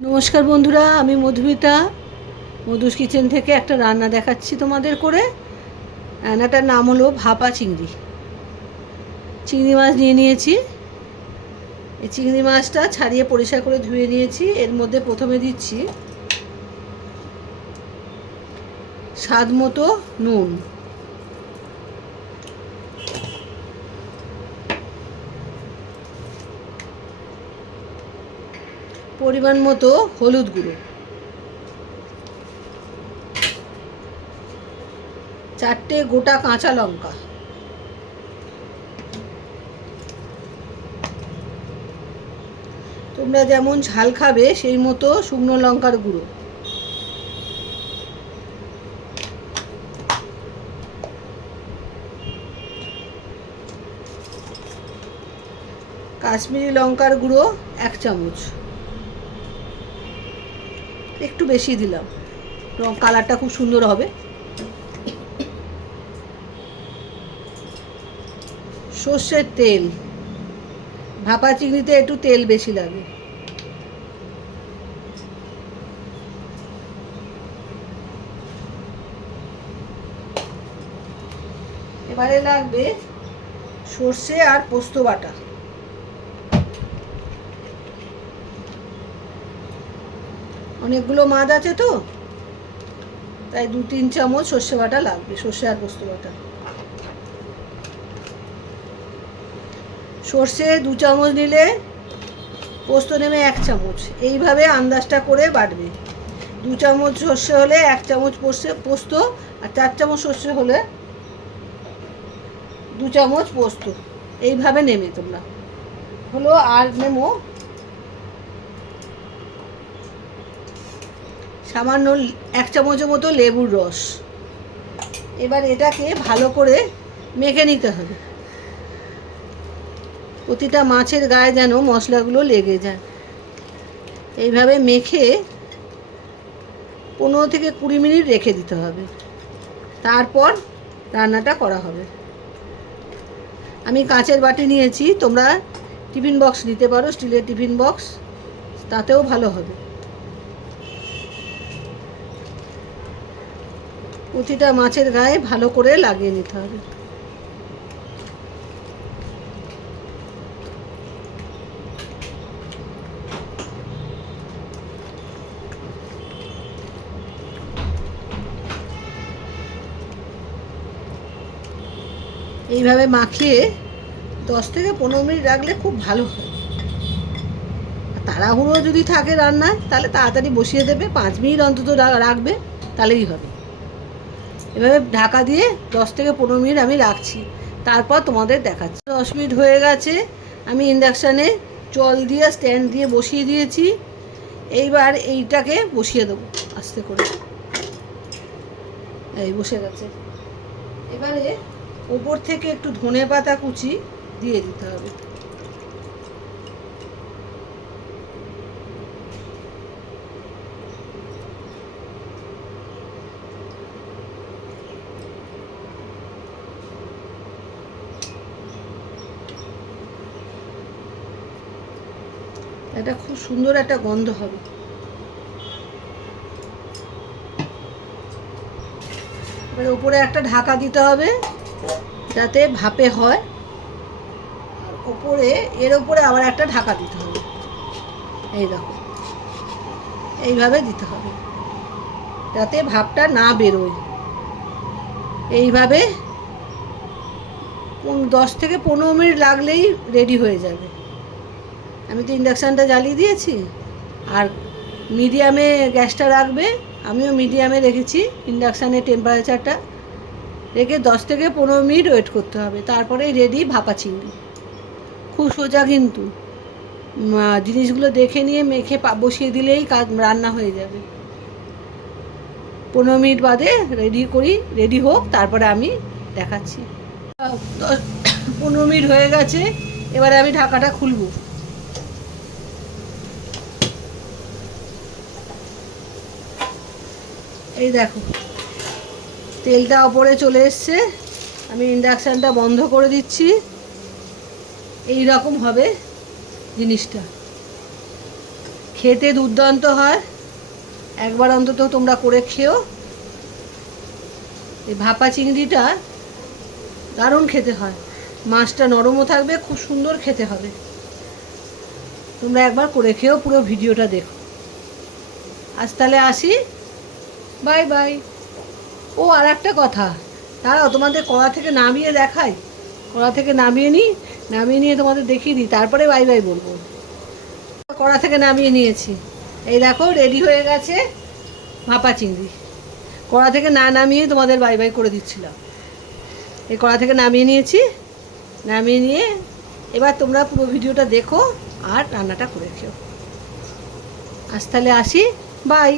নমস্কার বন্ধুরা, আমি মধুমিতা মধুস কিচেন থেকে একটা রান্না দেখাচ্ছি তোমাদের করে। রান্নাটার নাম হলো ভাপা চিংড়ি। চিংড়ি মাছ নিয়ে নিয়েছি। এই চিংড়ি মাছটা ছাড়িয়ে পরিষ্কার করে ধুয়ে নিয়েছি। এর মধ্যে প্রথমে দিচ্ছি স্বাদ মতো নুন, পরিমাণ মতো হলুদ গুঁড়ো, 4টে গোটা কাঁচা লঙ্কা, তোমরা যেমন ঝাল খাবে সেই মতো শুকনো লঙ্কার গুঁড়ো, কাশ্মীরি লঙ্কার গুঁড়ো 1 চামচ, একটু বেশি দিলাম, কালারটা খুব সুন্দর হবে। সর্ষের তেল, ভাপা চিংড়িতে একটু তেল বেশি লাগে। এবারে লাগবে সর্ষে আর পোস্ত বাটা, অনেকগুলো মাছ আছে তো তাই 2-3 চামচ সর্ষে বাটা লাগবে, সর্ষে আর পোস্ত বাটা। সর্ষে 2 চামচ নিলে পোস্ত নেবে 1 চামচ, এইভাবে আন্দাজটা করে বাটবে। 2 চামচ সর্ষে হলে 1 চামচ পোস্ত, আর 4 চামচ সর্ষে হলে 2 চামচ পোস্ত, এইভাবে নেবে তোমরা। হলো আর নেবো সামান্য 1 চামচের মতো লেবুর রস। এবার এটাকে ভালো করে মেখে নিতে হবে, প্রতিটা মাছের গায়ে যেন মশলাগুলো লেগে যায়। এইভাবে মেখে 15 থেকে 20 মিনিট রেখে দিতে হবে, তারপর রান্নাটা করা হবে। আমি কাঁচের বাটি নিয়েছি, তোমরা টিফিন বক্স নিতে পারো, স্টিলের টিফিন বক্স, তাতেও ভালো হবে। প্রতিটা মাছের গায়ে ভালো করে লাগিয়ে নিতে হবে। এইভাবে মাখিয়ে 10 থেকে 15 মিনিট রাখলে খুব ভালো হয়। তাড়াহুড়ো যদি থাকে রান্নায় তাহলে তাড়াতাড়ি বসিয়ে দেবে, 5 মিনিট অন্তত রাখবে, তাহলেই হবে। এভাবে ঢাকা দিয়ে 10 থেকে 15 মিনিট আমি রাখছি, তারপর তোমাদের দেখাচ্ছি। 10 মিনিট হয়ে গেছে, আমি ইন্ডাকশানে জল দিয়ে স্ট্যান্ড দিয়ে বসিয়ে দিয়েছি। এইবার এইটাকে বসিয়ে দেবো আস্তে করে। এই বসে গেছে। এবারে ওপর থেকে একটু ধনে পাতা কুচি দিয়ে দিতে হবে। এটা খুব সুন্দর একটা গন্ধ হবে। এবার উপরে একটা ঢাকা দিতে হবে যাতে ভাপে হয়, ওপরে এর উপরে আবার একটা ঢাকা দিতে হবে। এই দেখো, এইভাবে দিতে হবে যাতে ভাপটা না বেরোয়। এইভাবে 10 থেকে 15 মিনিট লাগলেই রেডি হয়ে যাবে। আমি তো ইন্ডাকশানটা জ্বালিয়ে দিয়েছি, আর মিডিয়ামে গ্যাসটা রাখবে। আমিও মিডিয়ামে রেখেছি ইন্ডাকশানের টেম্পারেচারটা, রেখে 10 থেকে 15 মিনিট ওয়েট করতে হবে, তারপরেই রেডি ভাপা চিংড়ি। খুব সোজা কিন্তু, জিনিসগুলো দেখে নিয়ে মেখে বসিয়ে দিলেই কাজ রান্না হয়ে যাবে। 15 মিনিট বাদে রেডি হোক, তারপরে আমি দেখাচ্ছি। 15 মিনিট হয়ে গেছে, এবারে আমি ঢাকাটা খুলব। এই দেখো, তেলটা ওপরে চলে এসছে। আমি ইন্ডাকশানটা বন্ধ করে দিচ্ছি। এই রকম হবে জিনিসটা। খেতে দুর্দান্ত হয়, একবার অন্তত তোমরা করে খেও। এই ভাপা চিংড়িটা দারুণ খেতে হয়, মাছটা নরমও থাকবে, খুব সুন্দর খেতে হবে। তোমরা একবার করে খেও, পুরো ভিডিওটা দেখো। আজ তাহলে আসি, বাই বাই। ও আর একটা কথা, দাঁড়াও তোমাদের কড়া থেকে নামিয়ে দেখাই, কড়া থেকে নামিয়ে নিয়ে তোমাদের দেখিয়ে দিই, তারপরে বাই বাই বলবো। কড়া থেকে নামিয়ে নিয়েছি, এই দেখো রেডি হয়ে গেছে ভাপা চিংড়ি। কড়া থেকে না নামিয়ে তোমাদের বাই বাই করে দিচ্ছিলাম। এই কড়া থেকে নামিয়ে নিয়েছি, নামিয়ে নিয়ে এবার তোমরা পুরো ভিডিওটা দেখো আর রান্নাটা করে খেও। আজ তাহলে আসি, বাই।